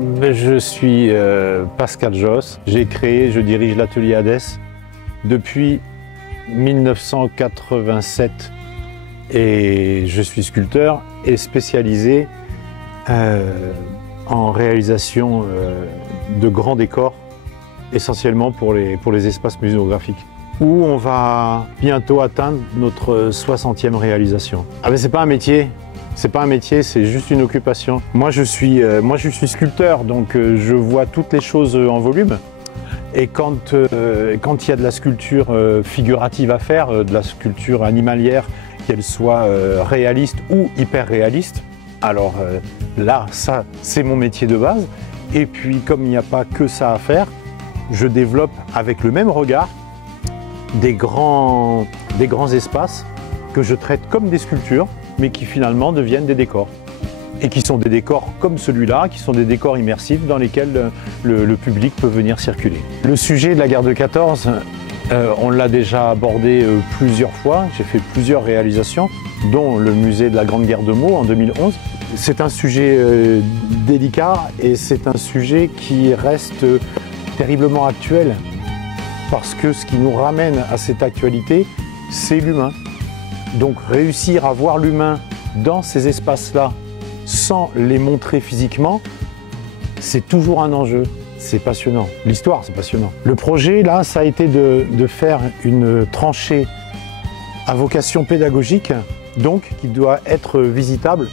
Je suis Pascal Josse. J'ai créé, je dirige l'atelier Hadès depuis 1987 et je suis sculpteur et spécialisé en réalisation de grands décors, essentiellement pour les espaces muséographiques, où on va bientôt atteindre notre 60e réalisation. Ah mais c'est pas un métier. C'est pas un métier, c'est juste une occupation. Moi je suis sculpteur, donc je vois toutes les choses en volume. Et quand il y a de la sculpture figurative à faire, de la sculpture animalière, qu'elle soit réaliste ou hyper réaliste, alors là, ça c'est mon métier de base. Et puis comme il n'y a pas que ça à faire, je développe avec le même regard des grands espaces que je traite comme des sculptures, mais qui finalement deviennent des décors. Et qui sont des décors comme celui-là, qui sont des décors immersifs dans lesquels le public peut venir circuler. Le sujet de la guerre de 14, on l'a déjà abordé plusieurs fois. J'ai fait plusieurs réalisations, dont le musée de la Grande Guerre de Meaux en 2011. C'est un sujet délicat et c'est un sujet qui reste terriblement actuel. Parce que ce qui nous ramène à cette actualité, c'est l'humain. Donc réussir à voir l'humain dans ces espaces-là sans les montrer physiquement, c'est toujours un enjeu. C'est passionnant. L'histoire, c'est passionnant. Le projet, là, ça a été de faire une tranchée à vocation pédagogique, donc qui doit être visitable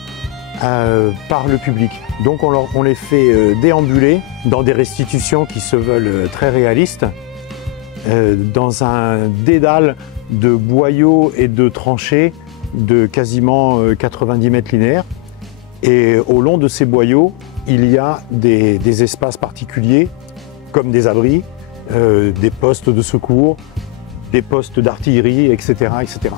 par le public. Donc on les fait déambuler dans des restitutions qui se veulent très réalistes, dans un dédale de boyaux et de tranchées de quasiment 90 mètres linéaires. Et au long de ces boyaux, il y a des espaces particuliers, comme des abris, des postes de secours, des postes d'artillerie, etc., etc.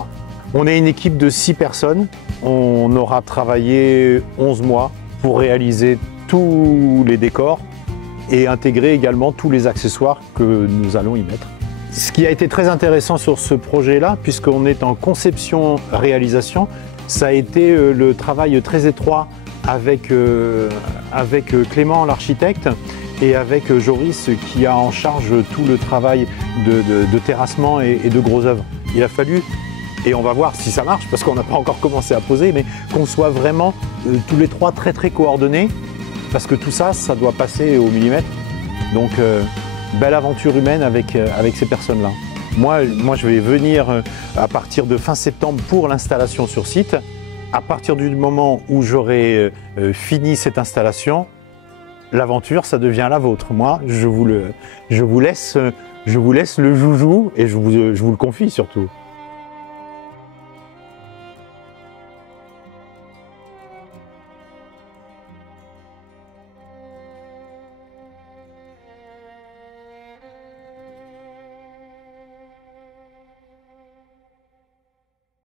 On est une équipe de 6 personnes. On aura travaillé 11 mois pour réaliser tous les décors et intégrer également tous les accessoires que nous allons y mettre. Ce qui a été très intéressant sur ce projet-là, puisqu'on est en conception-réalisation, ça a été le travail très étroit avec Clément, l'architecte, et avec Joris, qui a en charge tout le travail de terrassement et de gros œuvres. Il a fallu, et on va voir si ça marche, parce qu'on n'a pas encore commencé à poser, mais qu'on soit vraiment tous les trois très coordonnés, parce que tout ça, ça doit passer au millimètre. Donc, belle aventure humaine avec ces personnes-là. Moi, je vais venir à partir de fin septembre pour l'installation sur site. À partir du moment où j'aurai fini cette installation, l'aventure, ça devient la vôtre. Moi, je vous laisse le joujou et je vous le confie surtout.